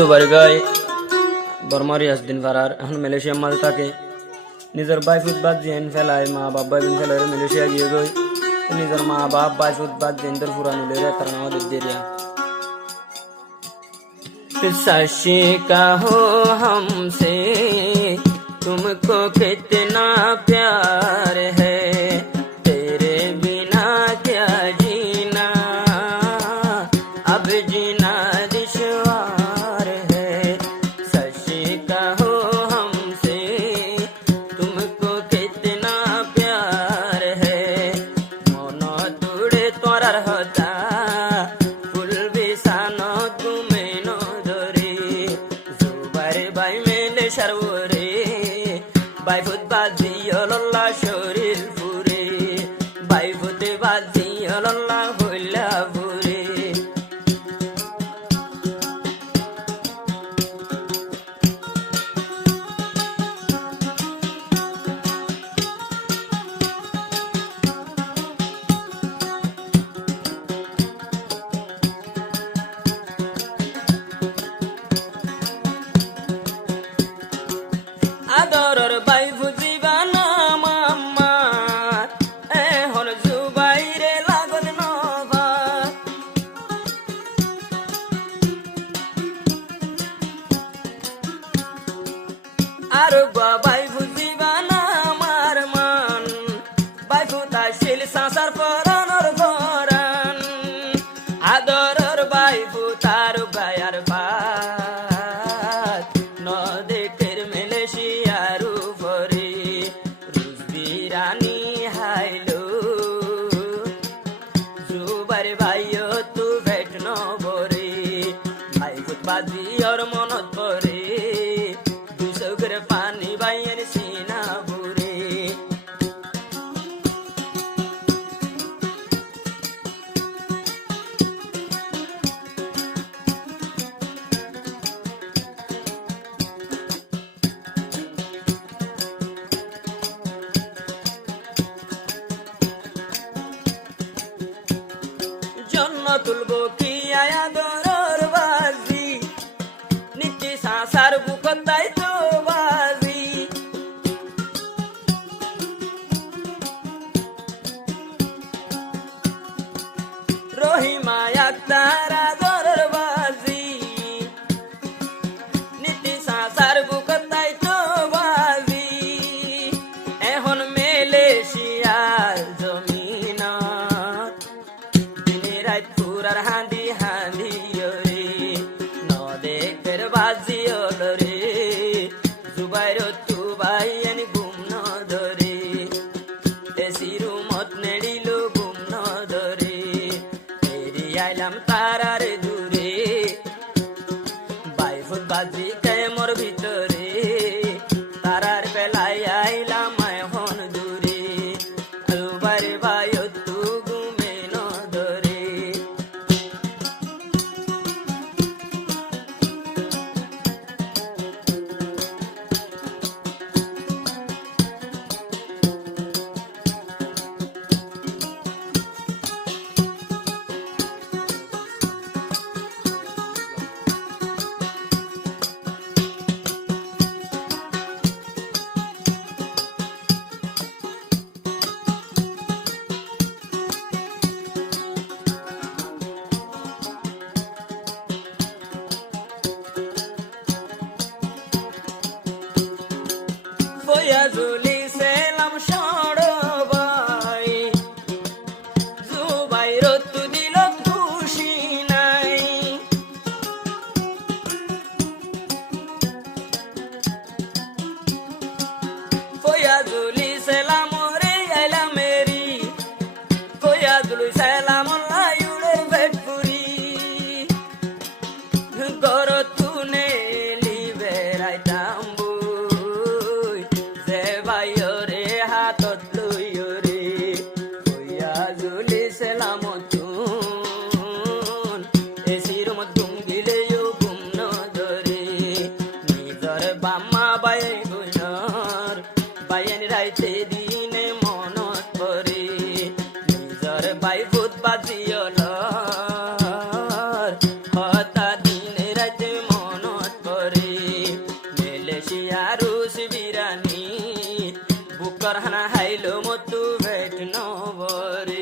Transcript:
জুবাইর গায় বর্মারি আসদিন পারার এখন মালয়েশিয়ার মাঝে থাকে নিজের বাই ফুট বাদ জেন ফেলায় মা বাপ বাই বিন ফেলায় মালয়েশিয়া গিয়ে গই নিজের মা বাপ বাই ফুট বাদ জেন তোর পুরানো লেরে তার নাম দিয়ে सच्ची कहो हमसे तुमको कितना प्यार है तेरे बिना क्या जीना अब जीना दुश्वार है सच्ची कहो हमसे तुमको कितना प्यार है मनो तुड़े तोरार होता फुल बिसानो तुम्हें সরোরে বাই ফুট বাজি অল্লাহ শরীর ফুরে বাই ফুটে বাজি অল্লাহ হইলা ফুরে আদরের বাই বুঝিবা না মাম্মা এখন জুবাইরে লাগল নবা আর বাই বুঝিবা না আমার মান বাই ফুটা শিল সাসার পরানোর গরান আদরের বাই ফুটার গায়ার ভাত নদে বাজি ওর মনত পরে দুসকের পানি বাইয়ের সিনা ভরে জন্য তুলব কি আয়া দরর বাজি নিচে সাসার বুকতাই তো বাজি রহিমা আক্তারা দরর বাজি নিচে সাসার বুকতাই তো বাজি এখন মালয়েশিয়ার জমিন দিনে রাত পুরার হাঁদি হাঁদি রে নদেকের বাজি রে জুবাইর তু বাই আনি ঘুম ন ধরে এসি রুমত নেড়িল ঘুম ন ধরে ফেরি আইলাম তারার দূরে বাই ফুট বাজি কে মোর ভিতরে তারার বেলায় আইলাম এখন দূরে জুবাইর বাই তু ঘুমে ন ধরে লুচি বিরানি বুকর হানা হাইলো মতু ভেট নবরে